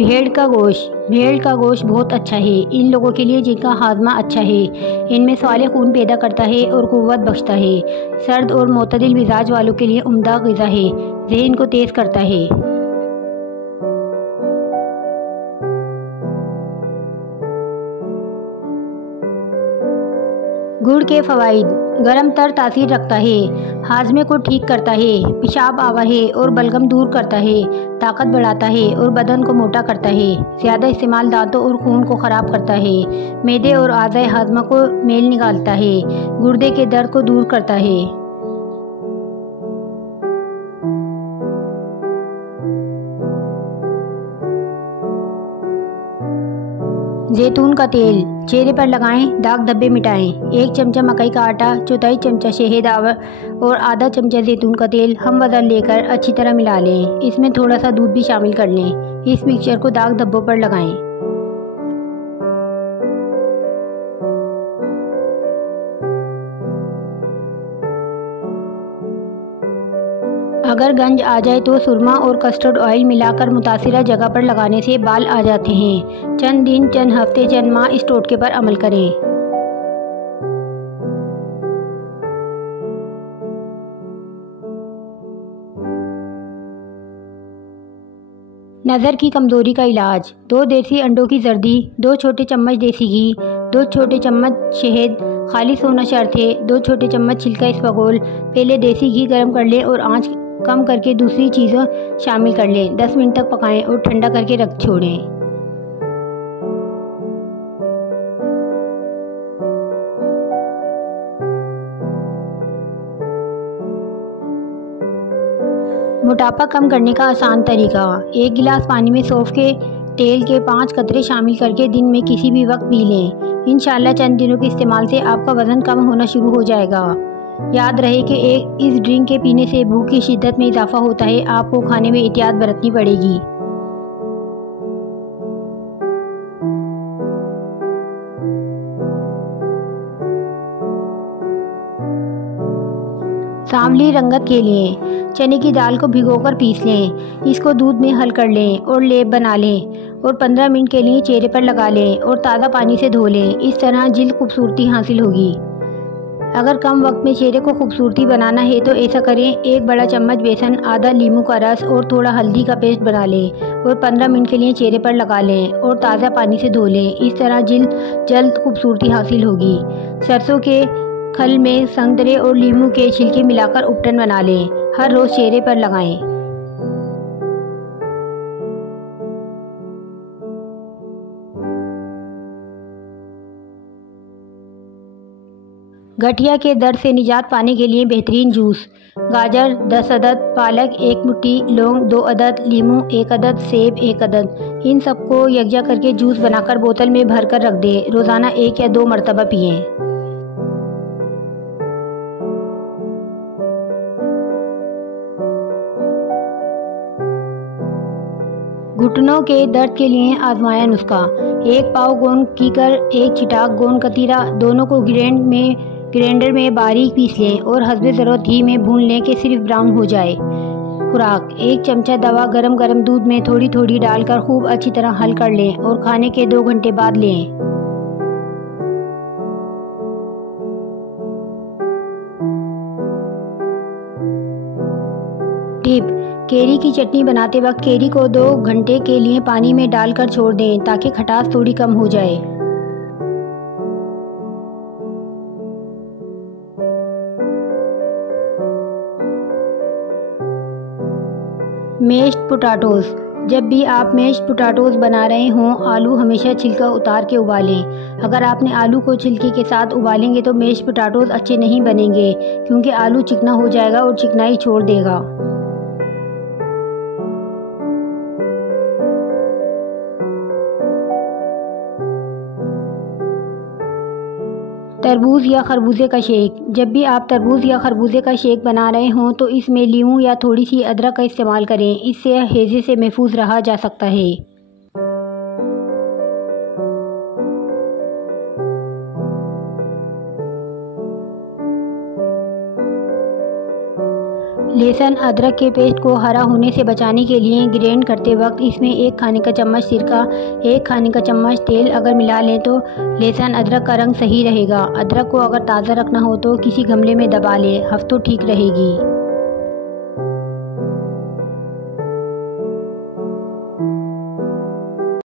भेड़ का गोश्त बहुत अच्छा है इन लोगों के लिए जिनका हाजमा अच्छा है। इनमें सवाले खून पैदा करता है और कुव्वत बख्शता है। सर्द और मोतदिल मिजाज वालों के लिए उम्दा ग़िज़ा है। ज़हन को तेज़ करता है। गुड़ के फ़वाइद। गरम तर तासीर रखता है, हाजमे को ठीक करता है, पेशाब आवा है और बलगम दूर करता है, ताकत बढ़ाता है और बदन को मोटा करता है। ज़्यादा इस्तेमाल दांतों और खून को ख़राब करता है। मैदे और आज़ाए हाजमा को मेल निकालता है। गुर्दे के दर्द को दूर करता है। जैतून का तेल चेहरे पर लगाएं, दाग धब्बे मिटाएं। 1 चमचा मकई का आटा, चौथाई चमचा शहद और आधा चमचा जैतून का तेल हम वज़न लेकर अच्छी तरह मिला लें। इसमें थोड़ा सा दूध भी शामिल कर लें। इस मिक्सचर को दाग धब्बों पर लगाएं। अगर गंज आ जाए तो सुरमा और कस्टर्ड ऑयल मिलाकर मुतासिरा जगह पर लगाने से बाल आ जाते हैं। चंद दिन, चंद हफ्ते, चंद माह इस टोटके पर अमल करें। नज़र की कमज़ोरी का इलाज। 2 देसी अंडों की जर्दी, 2 छोटे चम्मच देसी घी, 2 छोटे चम्मच शहद, खालिस होना शर्त है, 2 छोटे चम्मच छिलका इसबगोल। पहले देसी घी गर्म कर लें और आंच कम करके दूसरी चीज़ें शामिल कर लें। 10 मिनट तक पकाएं और ठंडा करके रख छोड़ें। मोटापा कम करने का आसान तरीका। 1 गिलास पानी में सौंफ के तेल के 5 कतरे शामिल करके दिन में किसी भी वक्त पी लें। इंशाल्लाह चंद दिनों के इस्तेमाल से आपका वज़न कम होना शुरू हो जाएगा। याद रहे कि इस ड्रिंक के पीने से भूख की शिद्दत में इजाफा होता है। आपको खाने में एहतियात बरतनी पड़ेगी। सांवली रंगत के लिए चने की दाल को भिगोकर पीस लें। इसको दूध में हल कर लें और लेप बना लें और 15 मिनट के लिए चेहरे पर लगा लें और ताज़ा पानी से धो लें। इस तरह जिल्द खूबसूरती हासिल होगी। अगर कम वक्त में चेहरे को खूबसूरती बनाना है तो ऐसा करें। 1 बड़ा चम्मच बेसन, आधा नींबू का रस और थोड़ा हल्दी का पेस्ट बना लें और 15 मिनट के लिए चेहरे पर लगा लें और ताज़ा पानी से धो लें। इस तरह जल्द खूबसूरती हासिल होगी। सरसों के खल में संतरे और नींबू के छिलके मिलाकर उपटन बना लें। हर रोज़ चेहरे पर लगाएं। गठिया के दर्द से निजात पाने के लिए बेहतरीन जूस। गाजर 10 अदद, पालक 1 मुट्ठी, लौंग 2 अदद, लीमू 1 अदद, सेब 1 अदद। इन सबको यकजा करके जूस बनाकर बोतल में भर कर रख दें। रोज़ाना 1 या 2 मरतबा पिएं। घुटनों के दर्द के लिए आजमाया नुस्खा। 1 पाव गोंद कीकर, 1 छिटाक गोंद कतीरा, दोनों को ग्राइंडर में बारीक पीस लें और हस्बे ज़रूरत घी में भून लें कि सिर्फ ब्राउन हो जाए। खुराक 1 चमचा दवा गरम दूध में थोड़ी थोड़ी डालकर खूब अच्छी तरह हल कर लें और खाने के 2 घंटे बाद लें। टिप: केरी की चटनी बनाते वक्त केरी को 2 घंटे के लिए पानी में डालकर छोड़ दें ताकि खटास थोड़ी कम हो जाए। Mashed potatoes. जब भी आप मैश्ड पोटैटोज़ बना रहे हों, आलू हमेशा छिलका उतार के उबालें। अगर आपने आलू को छिलके के साथ उबालेंगे तो मैश्ड पोटैटोज़ अच्छे नहीं बनेंगे क्योंकि आलू चिकना हो जाएगा और चिकनाई छोड़ देगा। तरबूज या खरबूजे का शेक। जब भी आप तरबूज या खरबूजे का शेक बना रहे हों तो इसमें लीमू या थोड़ी सी अदरक का इस्तेमाल करें। इससे हैज़े से महफूज रहा जा सकता है। लहसुन अदरक के पेस्ट को हरा होने से बचाने के लिए ग्राइंड करते वक्त इसमें 1 खाने का चम्मच सिरका, 1 खाने का चम्मच तेल अगर मिला लें तो लहसुन अदरक का रंग सही रहेगा। अदरक को अगर ताज़ा रखना हो तो किसी गमले में दबा लें, हफ्तों ठीक रहेगी।